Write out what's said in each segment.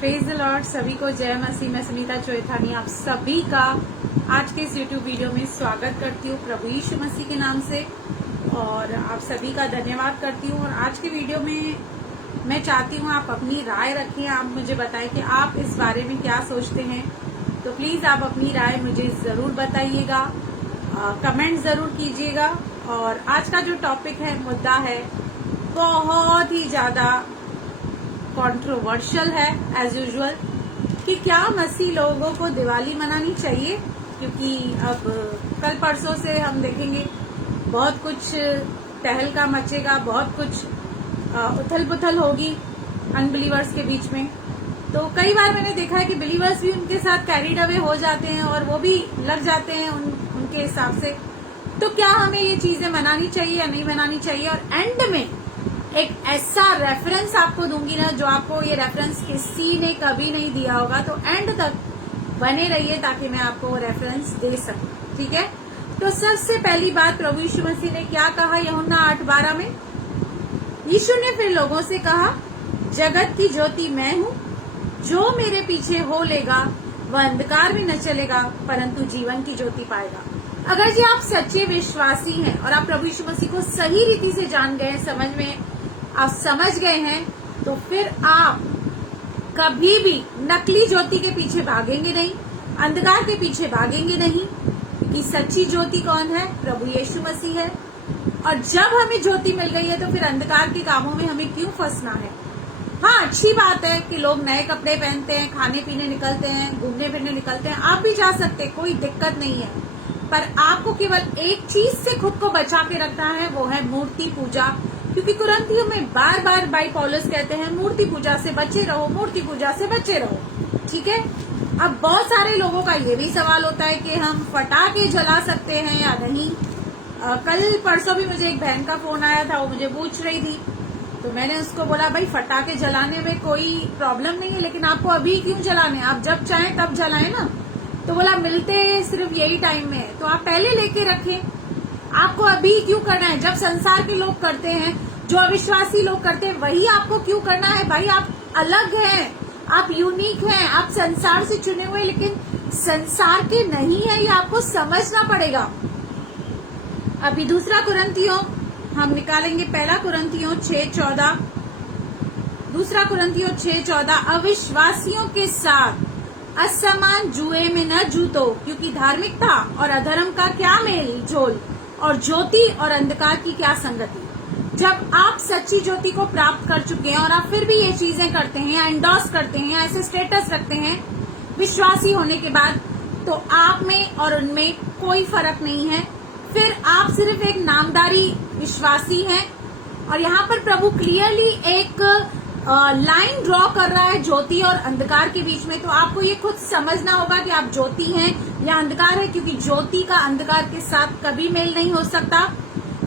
Praise the Lord. सभी को जय मसीह। मैं सुनीता चोएथानी आप सभी का आज के इस यूट्यूब वीडियो में स्वागत करती हूँ प्रभु यीशु मसीह के नाम से, और आप सभी का धन्यवाद करती हूँ। और आज के वीडियो में मैं चाहती हूँ आप अपनी राय रखें, आप मुझे बताएं कि आप इस बारे में क्या सोचते हैं। तो प्लीज आप अपनी राय मुझे जरूर बताइएगा, कमेंट जरूर कीजिएगा। और आज का जो टॉपिक है, मुद्दा है, बहुत ही ज्यादा कंट्रोवर्शियल है एज यूजुअल, कि क्या मसीह लोगों को दिवाली मनानी चाहिए। क्योंकि अब कल परसों से हम देखेंगे बहुत कुछ तहलका मचेगा, बहुत कुछ उथल पुथल होगी अनबिलीवर्स के बीच में। तो कई बार मैंने देखा है कि बिलीवर्स भी उनके साथ कैरीड अवे हो जाते हैं और वो भी लग जाते हैं उनके हिसाब से। तो क्या हमें ये चीजें मनानी चाहिए या नहीं मनानी चाहिए। और एंड में एक ऐसा रेफरेंस आपको दूंगी ना, जो आपको ये रेफरेंस किसी ने कभी नहीं दिया होगा। तो एंड तक बने रहिए ताकि मैं आपको वो रेफरेंस दे सकूं, ठीक है। तो सबसे पहली बात, प्रभु यीशु मसीह ने क्या कहा यूहन्ना 8:12 में। यीशु ने फिर लोगों से कहा, जगत की ज्योति मैं हूँ, जो मेरे पीछे हो लेगा वह अंधकार में न चलेगा परंतु जीवन की ज्योति पाएगा। अगर जी आप सच्चे विश्वासी हैं और आप प्रभु यीशु मसीह को सही रीति से जान गए हैं, आप समझ गए हैं, तो फिर आप कभी भी नकली ज्योति के पीछे भागेंगे नहीं, अंधकार के पीछे भागेंगे नहीं। कि सच्ची ज्योति कौन है? प्रभु यीशु मसीह है। और जब हमें ज्योति मिल गई है तो फिर अंधकार के कामों में हमें क्यों फंसना है। हाँ, अच्छी बात है कि लोग नए कपड़े पहनते हैं, खाने पीने निकलते हैं, घूमने फिरने निकलते हैं, आप भी जा सकते हैं, कोई दिक्कत नहीं है। पर आपको केवल एक चीज से खुद को बचा के रखना है, वो है मूर्ति पूजा। क्योंकि कुरिन्थियों में बार बार भाई पौलुस कहते हैं मूर्ति पूजा से बचे रहो, मूर्ति पूजा से बचे रहो, ठीक है। अब बहुत सारे लोगों का ये भी सवाल होता है कि हम पटाखे जला सकते हैं या नहीं। कल परसों भी मुझे एक बहन का फोन आया था, वो मुझे पूछ रही थी। तो मैंने उसको बोला, भाई पटाखे जलाने में कोई प्रॉब्लम नहीं है, लेकिन आपको अभी क्यों जलाने, आप जब चाहें तब जलाएं ना। तो बोला मिलते सिर्फ यही टाइम में है, तो आप पहले लेके रखें। आपको अभी क्यों करना है? जब संसार के लोग करते हैं, जो अविश्वासी लोग करते हैं, वही आपको क्यों करना है? भाई आप अलग हैं, आप यूनिक हैं, आप संसार से चुने हुए लेकिन संसार के नहीं है, ये आपको समझना पड़ेगा। अभी दूसरा कुरिन्थियों हम निकालेंगे, पहला कुरिन्थियों 6:14, दूसरा कुरिन्थियों 6:14, अविश्वासियों के साथ असमान जुए में न जूतो, क्योंकि धार्मिकता और अधर्म का क्या मेल जोल, और ज्योति और अंधकार की क्या संगति। जब आप सच्ची ज्योति को प्राप्त कर चुके हैं और आप फिर भी ये चीजें करते हैं, एंडोर्स करते हैं, ऐसे स्टेटस रखते हैं विश्वासी होने के बाद, तो आप में और उनमें कोई फर्क नहीं है। फिर आप सिर्फ एक नामदारी विश्वासी हैं। और यहाँ पर प्रभु क्लियरली एक लाइन ड्रॉ कर रहा है ज्योति और अंधकार के बीच में। तो आपको ये खुद समझना होगा कि आप ज्योति हैं या अंधकार है, क्योंकि ज्योति का अंधकार के साथ कभी मेल नहीं हो सकता।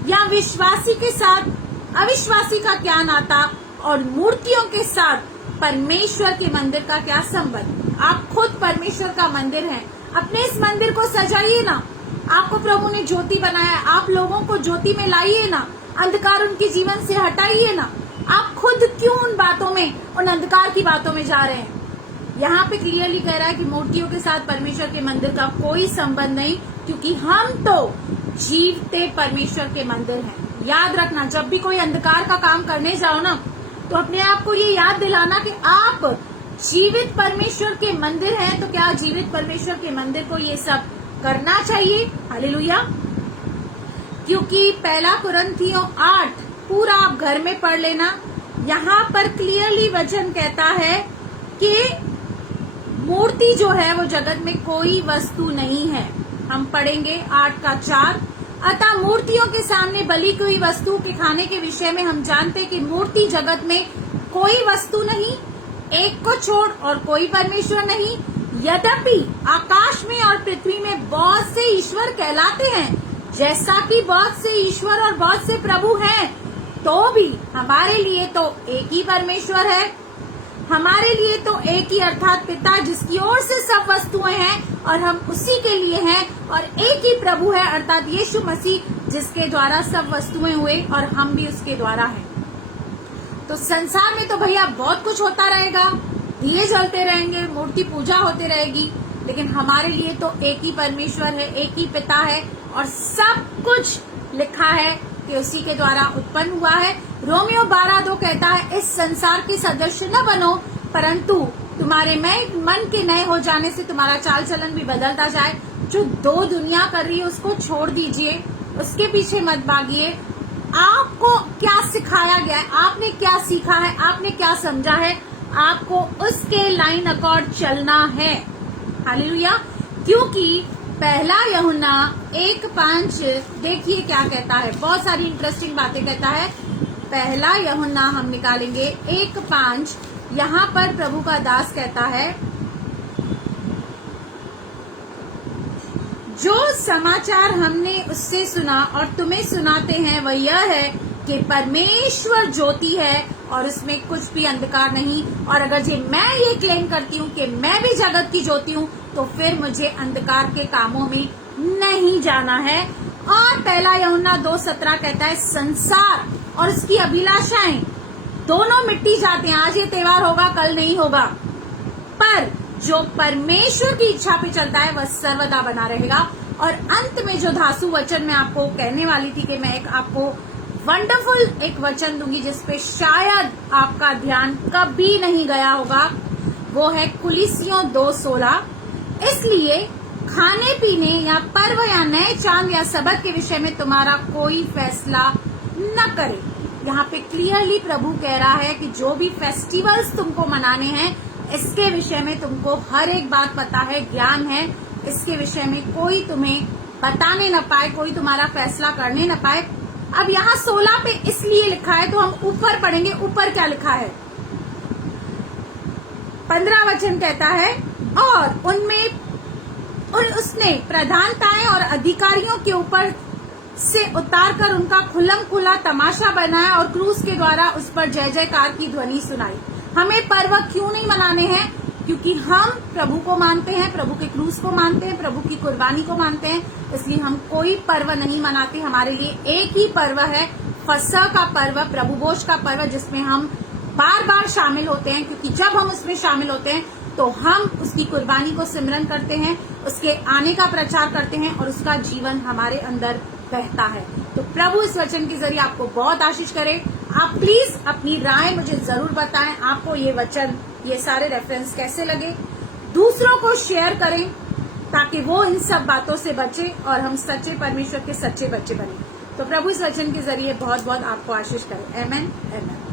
या विश्वासी के साथ अविश्वासी का क्या नाता, और मूर्तियों के साथ परमेश्वर के मंदिर का क्या संबंध। आप खुद परमेश्वर का मंदिर हैं, अपने इस मंदिर को सजाइए ना। आपको प्रभु ने ज्योति बनाया, आप लोगों को ज्योति में लाइए ना, अंधकार उनके जीवन से हटाइए ना। आप खुद क्यों उन बातों में, उन अंधकार की बातों में जा रहे हैं। यहाँ पे क्लियरली कह रहा है कि मूर्तियों के साथ परमेश्वर के मंदिर का कोई संबंध नहीं, क्योंकि हम तो जीवते परमेश्वर के मंदिर हैं। याद रखना, जब भी कोई अंधकार का काम करने जाओ ना, तो अपने आप को ये याद दिलाना कि आप जीवित परमेश्वर के मंदिर हैं। तो क्या जीवित परमेश्वर के मंदिर को ये सब करना चाहिए? हालेलुया। क्योंकि पहला कुरिन्थियों 8 पूरा आप घर में पढ़ लेना। यहाँ पर क्लियरली वचन कहता है कि मूर्ति जो है वो जगत में कोई वस्तु नहीं है। हम पढ़ेंगे 8:4, अतः मूर्तियों के सामने बलि की हुई वस्तु के खाने के विषय में हम जानते कि मूर्ति जगत में कोई वस्तु नहीं, एक को छोड़ और कोई परमेश्वर नहीं। यद्यपि आकाश में और पृथ्वी में बहुत से ईश्वर कहलाते हैं, जैसा कि बहुत से ईश्वर और बहुत से प्रभु हैं, तो भी हमारे लिए तो एक ही परमेश्वर है। हमारे लिए तो एक ही अर्थात पिता, जिसकी ओर से सब वस्तुएं हैं और हम उसी के लिए हैं, और एक ही प्रभु है अर्थात यीशु मसीह, जिसके द्वारा सब वस्तुएं हुए और हम भी उसके द्वारा हैं। तो संसार में तो भैया बहुत कुछ होता रहेगा, दिए जलते रहेंगे, मूर्ति पूजा होती रहेगी, लेकिन हमारे लिए तो एक ही परमेश्वर है, एक ही पिता है और सब कुछ लिखा है कि उसी के द्वारा उत्पन्न हुआ है। रोमियो 12:2 कहता है, इस संसार के सदस्य न बनो, परंतु तुम्हारे मन के नए हो जाने से तुम्हारा चाल चलन भी बदलता जाए। जो दो दुनिया कर रही है उसको छोड़ दीजिए, उसके पीछे मत भागिए। आपको क्या सिखाया गया है, आपने क्या सीखा है, आपने क्या समझा है, आपको उसके लाइन अकॉर्ड चलना है। हालेलुया। क्योंकि पहला यूहन्ना 1:5 देखिए क्या कहता है, बहुत सारी इंटरेस्टिंग बातें कहता है। पहला यूहन्ना हम निकालेंगे 1:5। यहाँ पर प्रभु का दास कहता है, जो समाचार हमने उससे सुना और तुम्हें सुनाते हैं वह यह है कि परमेश्वर ज्योति है और उसमें कुछ भी अंधकार नहीं। और अगर मैं ये क्लेम करती हूँ कि मैं भी जगत की ज्योति हूँ, तो फिर मुझे अंधकार के कामों में नहीं जाना है। और पहला यूहन्ना 2:17 कहता है, संसार और उसकी अभिलाषाएं दोनों मिट्टी जाते हैं। आज ये त्योहार होगा, कल नहीं होगा, पर जो परमेश्वर की इच्छा पे चलता है वह सर्वदा बना रहेगा। और अंत में जो धासु वचन मैं आपको कहने वाली थी कि मैं एक आपको वंडरफुल एक वचन दूंगी जिसपे शायद आपका ध्यान कभी नहीं गया होगा, वो है कुलिसियों 2:16। इसलिए खाने पीने या पर्व या नए चांद या सबत के विषय में तुम्हारा कोई फैसला न करे। यहाँ पे क्लियरली प्रभु कह रहा है कि जो भी फेस्टिवल्स तुमको मनाने हैं, इसके विषय में तुमको हर एक बात पता है, ज्ञान है, इसके विषय में कोई तुम्हें बताने न पाए, कोई तुम्हारा फैसला करने न पाए। अब यहाँ 16 पे इसलिए लिखा है, तो हम ऊपर पढ़ेंगे, ऊपर क्या लिखा है। 15 वचन कहता है, और उसने प्रधानताएं और अधिकारियों के ऊपर से उतार कर उनका खुल्लम खुला तमाशा बनाया और क्रूस के द्वारा उस पर जय जयकार की ध्वनि सुनाई। हमें पर्व क्यों नहीं मनाने हैं? क्योंकि हम प्रभु को मानते हैं, प्रभु के क्रूस को मानते हैं, प्रभु की कुर्बानी को मानते हैं, इसलिए हम कोई पर्व नहीं मनाते। हमारे लिए एक ही पर्व है, फसह का पर्व, प्रभु भोज का पर्व, जिसमें हम बार बार शामिल होते हैं। क्योंकि जब हम उसमें शामिल होते हैं तो हम उसकी कुर्बानी को सिमरन करते हैं, उसके आने का प्रचार करते हैं और उसका जीवन हमारे अंदर बहता है। तो प्रभु इस वचन के जरिए आपको बहुत आशीष करे। आप प्लीज अपनी राय मुझे जरूर बताएं, आपको ये वचन, ये सारे रेफरेंस कैसे लगे। दूसरों को शेयर करें ताकि वो इन सब बातों से बचे और हम सच्चे परमेश्वर के सच्चे बच्चे बने। तो प्रभु इस वचन के जरिए बहुत बहुत आपको आशीष करे। आमेन, आमेन।